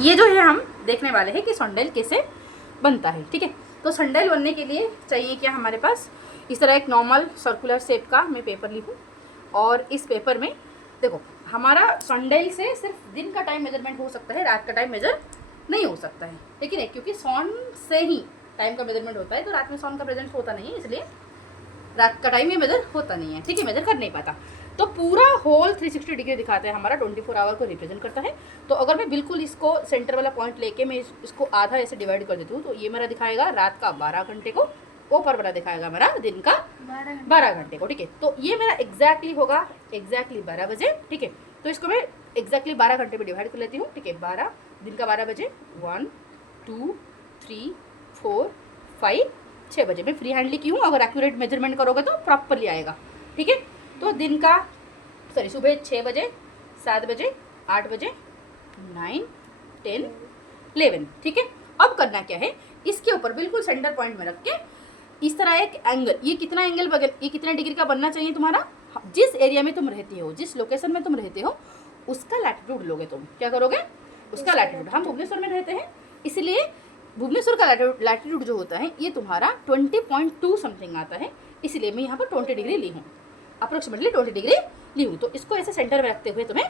ये जो है हम देखने वाले हैं कि सनडायल कैसे बनता है। ठीक है, तो सनडायल बनने के लिए चाहिए क्या हमारे पास, इस तरह एक नॉर्मल सर्कुलर शेप का मैं पेपर ली हूँ और इस पेपर में देखो हमारा सनडायल से सिर्फ दिन का टाइम मेजरमेंट हो सकता है, रात का टाइम मेजर नहीं हो सकता है। ठीक है, क्योंकि सन से ही टाइम का मेजरमेंट होता है, तो रात में सन का प्रेजेंस होता नहीं है, इसलिए रात का टाइम ये मेजर होता नहीं है। ठीक है, मेजर कर नहीं पाता। तो पूरा होल 360 डिग्री दिखाता है, हमारा 24 आवर को रिप्रेजेंट करता है। तो अगर मैं बिल्कुल इसको सेंटर वाला पॉइंट लेके मैं इसको आधा ऐसे डिवाइड कर देती हूँ, तो ये मेरा दिखाएगा रात का 12 घंटे को, ऊपर वाला दिखाएगा मेरा दिन का 12 घंटे को। ठीक है, तो ये मेरा एग्जैक्टली होगा एग्जैक्टली 12 बजे। ठीक है, तो इसको मैं एग्जैक्टली 12 घंटे में डिवाइड कर लेती हूँ। ठीक है, 12 दिन का 12 बजे 1 2 3 4 5 6 बजे। मैं फ्री हैंडली की हूँ, अगर एक्यूरेट मेजरमेंट करोगे तो प्रॉपरली आएगा। ठीक है, तो दिन का सुबह 6 बजे 7 बजे 8 बजे 9 10 11। ठीक है, अब करना क्या है, इसके ऊपर बिल्कुल सेंटर पॉइंट में रख के इस तरह एक एंगल, ये कितना एंगल ये कितना डिग्री का बनना चाहिए तुम्हारा, जिस एरिया में तुम रहते हो, जिस लोकेशन में तुम रहते हो उसका लैटिट्यूड लोगे। तुम क्या करोगे, उसका लैटिट्यूड। हम भुवनेश्वर में रहते हैं, इसलिए भुवनेश्वर का लैटिट्यूड जो होता है ये तुम्हारा 20.2 समथिंग आता है, इसलिए मैं यहाँ पर 20 डिग्री ली हूँ, अप्रोक्सीमेटली 20 डिग्री ली हूँ। तो इसको ऐसे सेंटर में रखते हुए तुम्हें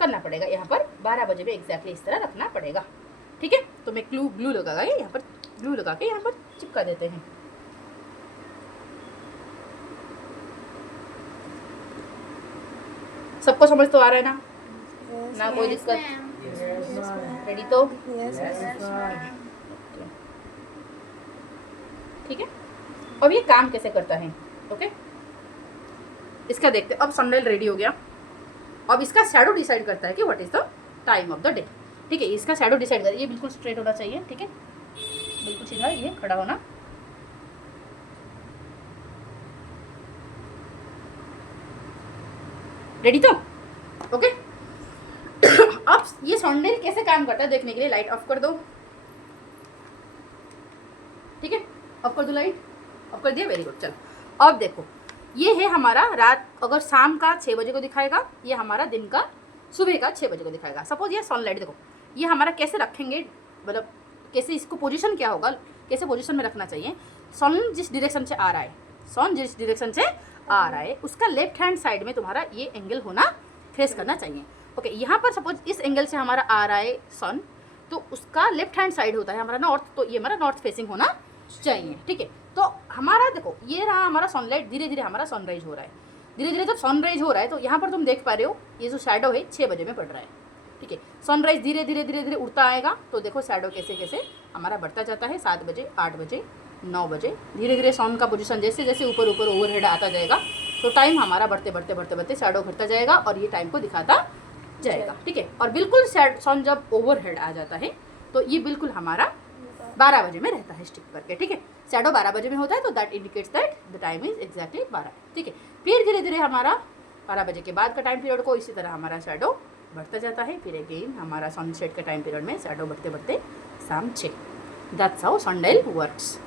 करना पड़ेगा, यहाँ पर 12 बजे में एग्जैक्टली इस तरह रखना पड़ेगा। ठीक है, तो मैं ग्लू लगा के यहाँ पर ग्लू लगा के यहाँ पर चिपका देते हैं। सबको समझ तो आ रहा है ना, ना कोई दिक्कत? रेडी तो? ठीक है, अब ये काम कैसे करता है, ओके इसका देखते हैं। अब सनडायल रेडी हो गया, अब इसका शैडो डिसाइड करता है कि what is the time of the day. ठीक है, इसका शैडो डिसाइड कर, ये बिल्कुल स्ट्रेट होना चाहिए। ठीक है, बिल्कुल सीधा ये खड़ा होना। रेडी तो? ओके अब ये सनडायल कैसे काम करता है देखने के लिए लाइट ऑफ कर दो। ठीक है, ऑफ कर दो, लाइट ऑफ कर दिया, वेरी गुड। चलो अब देखो, ये है हमारा रात, अगर शाम का 6 बजे को दिखाएगा, ये हमारा दिन का सुबह का 6 बजे को दिखाएगा। सपोज ये सनलाइट देखो, ये हमारा कैसे रखेंगे, मतलब कैसे इसको पोजीशन क्या होगा, कैसे पोजीशन में रखना चाहिए। सन जिस डायरेक्शन से आ रहा है, सन जिस डायरेक्शन से आ रहा है उसका लेफ्ट हैंड साइड में तुम्हारा ये एंगल होना, फेस करना चाहिए। ओके, यहाँ पर सपोज इस एंगल से हमारा आ रहा है सन, तो उसका लेफ्ट हैंड साइड होता है हमारा नॉर्थ, तो ये हमारा नॉर्थ फेसिंग होना चाहिए। ठीक है, तो हमारा देखो ये रहा हमारा सनलाइट, धीरे धीरे हमारा सनराइज हो रहा है। धीरे धीरे जब सनराइज हो रहा है तो यहाँ पर तुम देख पा रहे हो ये जो शैडो है 6 बजे में पड़ रहा है। ठीक है, सनराइज धीरे धीरे धीरे धीरे उड़ता आएगा, तो देखो शैडो कैसे कैसे हमारा बढ़ता जाता है। 7 बजे 8 बजे 9 बजे, धीरे धीरे सन का पोजीशन जैसे जैसे ऊपर ऊपर ओवरहेड आता जाएगा, तो टाइम हमारा बढ़ते बढ़ते बढ़ते बढ़ते शैडो घटता जाएगा और ये टाइम को दिखाता जाएगा। ठीक है, और बिल्कुल सन जब ओवरहेड आ जाता है तो ये बिल्कुल हमारा 12 बजे में रहता है स्टिक करके। ठीक है, शैडो 12 बजे में होता है, तो that indicates that the time is exactly 12। ठीक है, फिर धीरे धीरे हमारा 12 बजे के बाद का टाइम पीरियड को इसी तरह हमारा शैडो बढ़ता जाता है। फिर अगेन हमारा सनसेट के टाइम पीरियड में शैडो बढ़ते बढ़ते शाम 6। That's how sundial works.